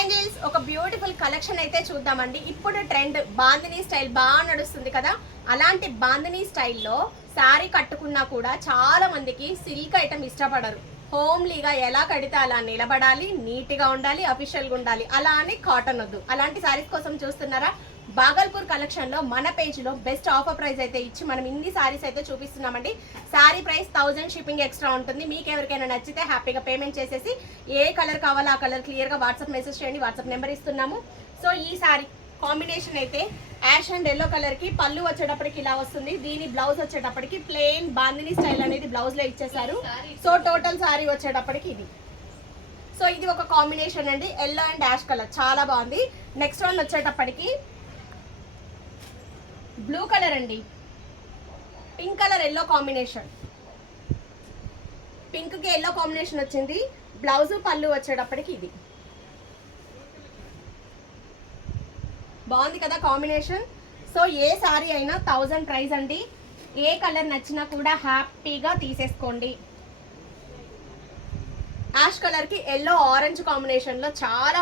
Angels ఒక beautiful collection అయితే చూద్దామండి. ఇప్పుడు ట్రెండ్ బాందినీ స్టైల్ బాగా నడుస్తుంది కదా, అలాంటి బాందినీ స్టైల్లో శారీ కట్టుకున్నా కూడా చాలా మందికి సిల్క్ ఐటమ్ ఇష్టపడరు. హోమ్లీగా ఎలా కడితే అలా నిలబడాలి, నీట్గా ఉండాలి, అఫీషియల్గా ఉండాలి, అలా అని కాటన్ వద్దు. అలాంటి శారీస్ కోసం చూస్తున్నారా? బాగల్పూర్ కలెక్షన్ లో మన పేజ్ లో బెస్ట్ ఆఫర్ ప్రైస్ అయితే ఇచ్చి మనం ఇన్ని సారీస్ అయితే చూపిస్తున్నామండి. శారీ ప్రైస్ 1000, షిప్పింగ్ ఎక్స్ట్రా ఉంటుంది. మీకు ఎవరికైనా నచ్చితే హ్యాపీగా పేమెంట్ చేసేసి ఏ కలర్ కావాలో ఆ కలర్ క్లియర్ గా వాట్సాప్ మెసేజ్ చేయండి. వాట్సాప్ నెంబర్ ఇస్తున్నాము. సో ఈ సారీ కాంబినేషన్ అయితే యాష్ అండ్ ఎల్లో కలర్ కి పళ్ళు వచ్చేటప్పటికి ఇలా వస్తుంది. దీని బ్లౌజ్ వచ్చేటప్పటికి ప్లెయిన్ బాందినీ స్టైల్ అనేది బ్లౌజ్ లో ఇచ్చేసారు. సో టోటల్ సారీ వచ్చేటప్పటికి ఇది. సో ఇది ఒక కాంబినేషన్ అండి, ఎల్లో అండ్ యాష్ కలర్ చాలా బాగుంది. నెక్స్ట్ వన్ వచ్చేటప్పటికి బ్లూ కలర్ అండి, pink colour yellow combination, pink కి ఎల్లో కాంబినేషన్ వచ్చింది. బ్లౌజ్ పళ్ళు వచ్చేటప్పటికి ఇది బాగుంది కదా కాంబినేషన్. సో ఏ సారీ అయినా 1000 ప్రైస్ అండి. ఏ కలర్ నచ్చినా కూడా హ్యాపీగా తీసేసుకోండి. యాష్ కలర్ కి ఎల్లో ఆరెంజ్ కాంబినేషన్ లో చాలా